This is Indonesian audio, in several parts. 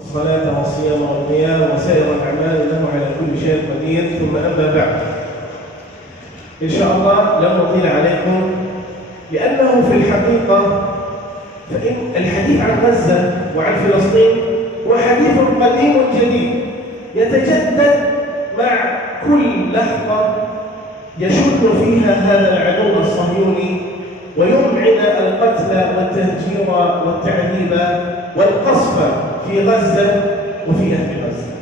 الصلاة والصيام والقيام وسائر الأعمال إنه على كل شيء قدير. ثم أما بعد، إن شاء الله لن نطيل عليكم، لأنه في الحقيقة فإن الحديث عن غزة وعن فلسطين هو حديث قديم جديد يتجدد مع كل لحظة يشد فيها هذا العدو الصهيوني ويمعن القتل والتهجير والتعذيب والقصف في Gaza وفي أهل Gaza.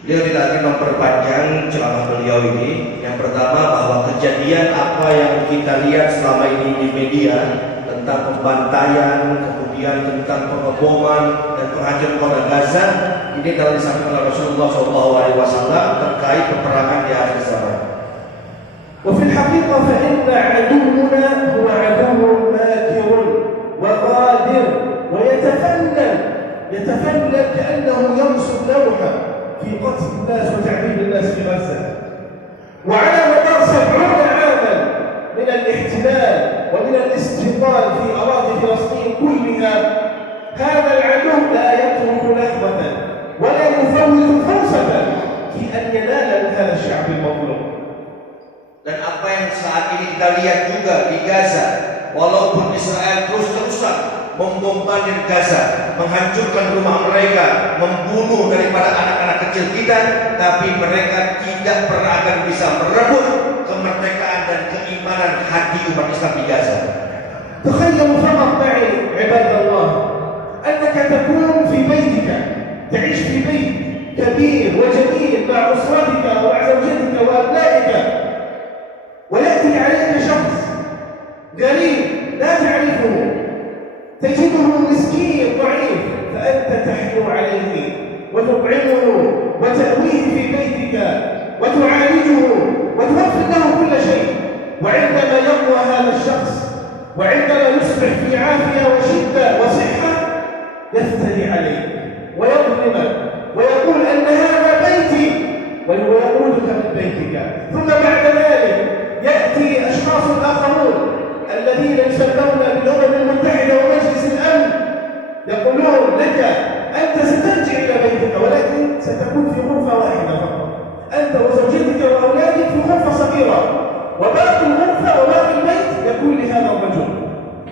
Beliau tidak akan memperpanjang ceramah beliau ini. Yang pertama, bahwa kejadian apa yang kita lihat selama ini di media tentang pembantaian, kemudian tentang pengeboman dan penghancuran kota Gaza, ini telah disampaikan oleh Rasulullah SAW terkait peperangan di akhir zaman. وفي الحقيقة فإن عدونا هو عدو ماكر وغادر ويتفنن كأنه ينصب لوحة في قتل الناس وتعذيب الناس في غزة. وعلى مدار 70 عاما من الاحتلال ومن الاستيطان في أراضي فلسطين كلها، هذا العدو لا يترك لحظة ولا يفوت فرصة في أن ينال من هذا الشعب المظلوم. Dan apa yang saat ini kita lihat juga di Gaza, walaupun Israel terus-terusan membombardir Gaza, menghancurkan rumah mereka, membunuh daripada anak-anak kecil kita, tapi mereka tidak pernah akan bisa merebut kemerdekaan dan keimanan hati umat Islam di Gaza. تخيلوا فقط معي عباد الله أنك تكون في بيتك، تعيش في بيت كبير وجميل مع أسرتك ومع زوجتك وأبنائك، ويأتي عليك شخص غريب لا تعرفه، تجده مسكين ضعيف، فأنت تحنو عليه وتطعمه وتأويه في بيتك وتعالجه وتوفر له كل شيء. وعندما يقوى هذا الشخص وعندما يصبح في عافية وشدة وصحة، يفتري عليك ويظلمك ويقول أن هذا بيتي ويخرجك من بيتك. ثم بعد ذلك يأتي أشخاص آخرون الذين يسمون بالأمم المتحدة ومجلس الأمن، يقولون لك أنت سترجع إلى بيتك، ولكن ستكون في غرفة واحدة فقط، أنت وزوجتك وأولادك في غرفة صغيرة، وباقي الغرفة وباقي البيت يكون لهذا الرجل.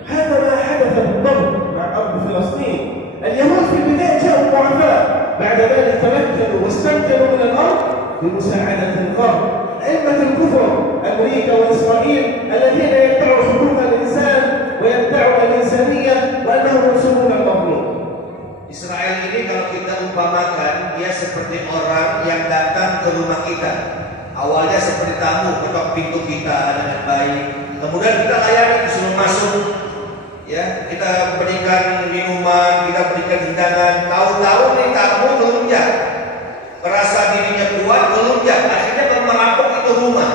هذا ما حدث بالضبط مع أرض فلسطين. اليهود في البداية جاءوا ضعفاء، بعد ذلك تمكنوا واستمكنوا من الأرض بمساعدة الغرب، أئمة الكفر أمريكا وإسرائيل الذين يدعوا حقوق الإنسان ويدعوا الإنسانية وأنهم ينصرون المظلوم. Israel ini kalau kita umpamakan, dia seperti orang yang datang ke rumah kita. Awalnya seperti tamu, ketok pintu kita dengan baik, kemudian kita layani, disuruh masuk, ya, kita berikan minuman, kita berikan hidangan. Tahu-tahu nih tamu melunjak, merasa dirinya kuat, melunjak, akhirnya merampok itu rumah.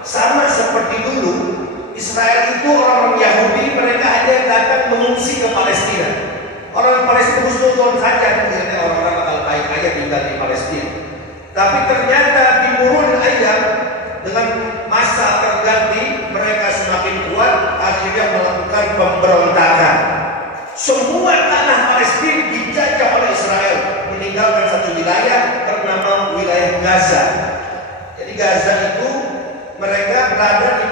Sama seperti dulu, Israel itu orang Yahudi, mereka hanya datang mengungsi ke Palestina. Orang Palestina husnuzon saja, akhirnya orang-orang bakal baik aja tinggal di Palestina. Tapi ternyata di murun ayam, dengan masa terganti, mereka semakin kuat, akhirnya melakukan pemberontakan. Semua tanah Palestina dijajah oleh Israel, meninggalkan satu wilayah bernama wilayah Gaza. Jadi Gaza itu mereka berada di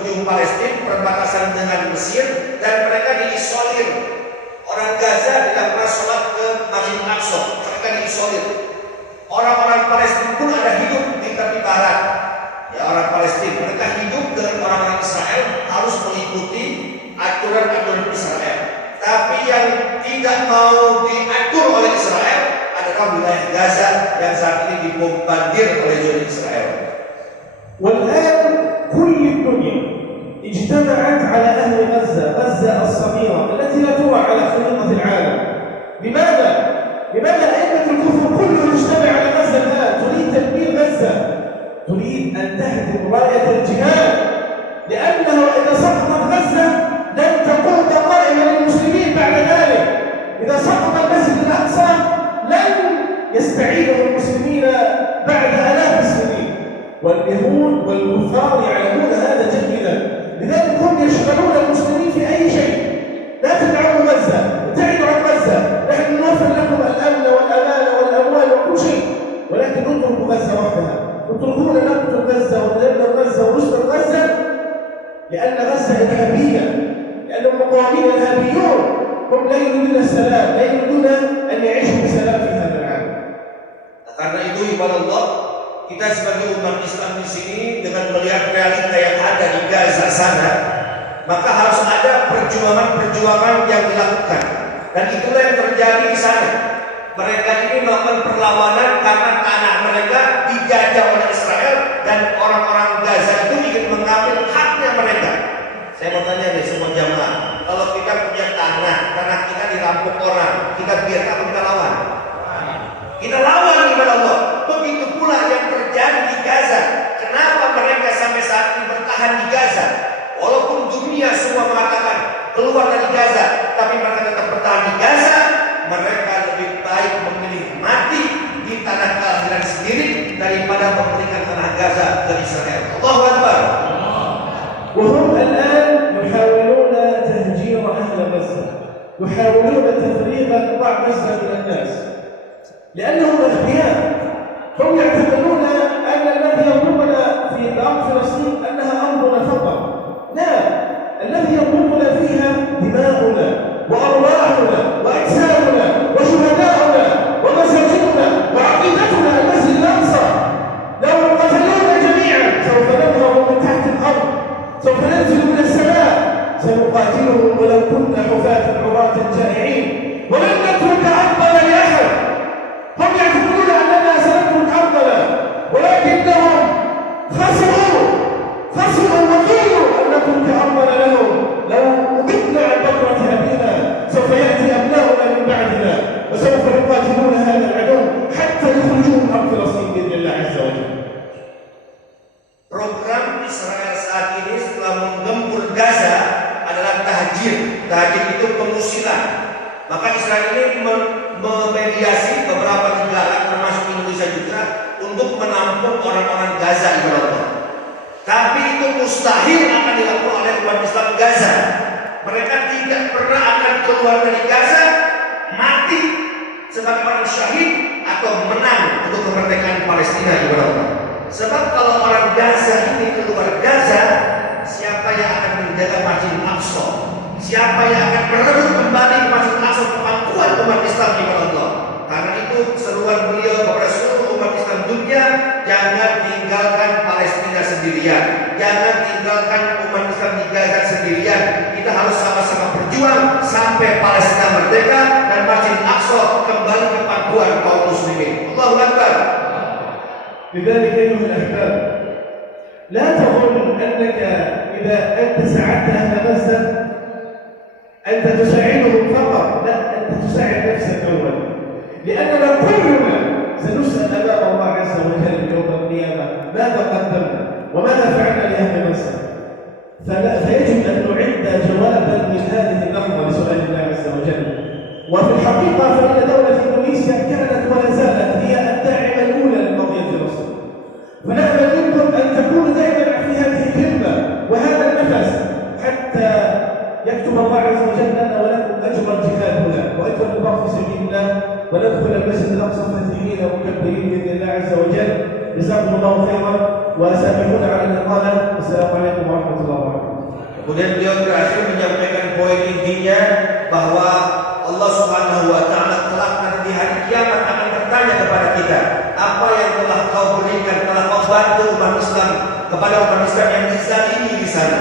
ujung Palestina, perbatasan dengan Mesir, dan mereka diisolir. Orang Gaza tidak pernah sholat ke Masjid Aqsa, mereka diisolir. Orang-orang Palestina pun ada hidup di tepi barat. Ya, orang Palestina mereka hidup dengan orang-orang Israel, harus mengikuti aturan-aturan Israel. Tapi yang tidak mau diatur oleh Israel adalah wilayah Gaza yang saat ini dibombardir oleh zona Israel. والآن كل الدنيا اجتمعت على أهل غزة، غزة الصغيرة التي لا ترى على خريطة العالم. لماذا أئمة الكفر كلهم اجتمع على غزة الآن؟ تريد تدمير غزة، تريد أن تهدم راية الجهاد، لأنه إذا سقطت غزة لن تقوم قائمة للمسلمين بعد ذلك. إذا سقط المسجد الأقصى لن يستعيده المسلمين بعد آلاف السنين. واليهود والكفار يعلمون هذا جيدا، لذلك هم يشغلون المسلمين في أي شيء. لا تدعوا غزة، ابتعدوا عن غزة، نحن نوفر لكم الأمن والأمان والأموال وكل شيء، ولكن اتركوا غزة وحدها، اتركونا نقتل غزة وندمر غزة ونسلم غزة، لأن غزة إرهابية، لأن المقاومين الإرهابيون هم لا يريدون السلام، لا يريدون أن يعيشوا بسلام في هذا العالم. Karena itu ibadah Allah, kita sebagai umat Islam di sini dengan melihat realita yang ada di Gaza sana, maka harus ada perjuangan-perjuangan yang dilakukan, dan itulah yang terjadi di sana. Mereka ini melakukan perlawanan karena tanah mereka dijajah oleh Israel dan orang-orang Gaza itu ingin mengambil haknya mereka. Saya mau tanya nih semua jamaah, kalau kita punya tanah kita dirampok orang, kita biarkan atau kita lawan? Kita lawan ibadah Allah. Begitu pula yang terjadi di Gaza. Kenapa mereka sampai saat ini bertahan di Gaza? Walaupun dunia semua mengatakan keluar dari Gaza, tapi mereka tetap bertahan di Gaza. Mereka lebih baik memilih mati di tanah kelahiran sendiri daripada memberikan tanah Gaza ke Israel. Allahu Akbar. وهم الآن يحاولون تهجير أهل غزة، يحاولون تفريغ قطاع غزة من الناس، لأنهم أغبياء، هم يعتقدون أن الذي يضربنا في أرض فلسطين أنها أرضنا فقط، لا، الذي يضربنا فيها دماؤنا وأرواحنا وأجسادنا وشهداؤنا ومساجدنا وعقيدتنا. المسجد الأقصى لو قتلونا جميعا سوف نظهر من تحت الأرض، سوف ننزل من السماء، سنقاتلهم ولو كنا حفاة عراة جائعين، ولن نترك أرضنا لأحد. هم يعتقدون أننا سنترك أرضنا، ولكنهم خسروا وقيلوا أن نترك أرضنا لهم. لو أمتنا عن بكرة أبينا سوف يأتي أبناؤنا من بعدنا وسوف يقاتلون هذا العدو حتى يخرجوه من أرض فلسطين بإذن الله عز وجل. Program Israel saat ini setelah menggempur Gaza adalah tahjir. Tahjir itu pengusiran. Maka Israel ini memediasi beberapa negara termasuk Indonesia juga untuk menampung orang-orang Gaza ibadah Allah. Tapi itu mustahil akan dilakukan oleh umat Islam Gaza. Mereka tidak pernah akan keluar dari Gaza mati sebagai orang syahid atau menang untuk kemerdekaan Palestina ibadah Allah. Sebab kalau orang Gaza ini keluar Gaza, siapa yang akan menjaga Masjidil Aqsa? Siapa yang akan merebut kembali Masjidil Aqsa kepangkuan umat Islam ibadah Allah? Karena itu seruan beliau kepada seluruh umat Islam dunia, jangan tinggalkan Palestina sendirian, jangan tinggalkan umat Islam di Gaza sendirian. Kita harus sama-sama berjuang sampai Palestina merdeka dan Masjidil Aqsa kembali ke pangkuan kaum muslimin. Allahu Akbar. لذلك أيها الأحباب، لا تظن أنك إذا أنت ساعدت أهل غزة أنت تساعدهم فقط، لا، أنت تساعد نفسك أولا، لأننا كلنا سنسأل أمام الله عز وجل يوم القيامة ماذا قدمنا وماذا فعلنا لأهل غزة، فيجب أن نعد جوابا من هذه اللحظة لسؤال الله عز وجل. وفي الحقيقة فإن دولة إندونيسيا كانت ولا زالت هي الداعمة الأولى لقضية فلسطين، فنأمل منكم أن تكونوا دائما في هذه الكلمة وهذا النفس حتى يكتب الله عز وجل لنا ولكم أجر الجهاد هنا وأجر البعض في سبيل الله، وندخل المسجد الأقصى فاتحين ومكبرين بإذن الله عز وجل. جزاكم الله خيرا وسامحونا على الإطالة. السلام عليكم ورحمة الله وبركاته. Kemudian beliau terakhir menyampaikan poin intinya bahwa Allah Subhanahu wa taala kelak nanti di hari kiamat akan bertanya kepada kita, apa yang telah kau berikan, telah kau bantu umat Islam kepada umat Islam yang dizalimi di sana,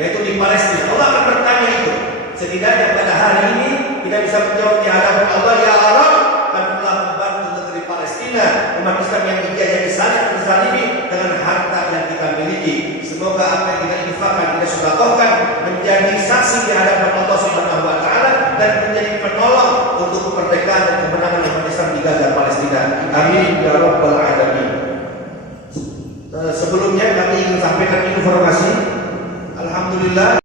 yaitu di Palestina. Allah akan bertanya itu. Setidaknya pada hari ini kita bisa menjawab di hadapan Allah, ya Allah, kami telah membantu negeri Palestina, umat Islam yang dijajah di sana, terzalimi dengan harta yang kita miliki. Semoga apa yang kita infakkan, kita sedekahkan menjadi saksi di hadapan Allah Subhanahu wa taala dan menjadi penolong untuk kemerdekaan dan kemenangan umat Islam di Gaza Palestina. Amin ya rabbal alamin. Sebelumnya kami ingin sampaikan informasi. Alhamdulillah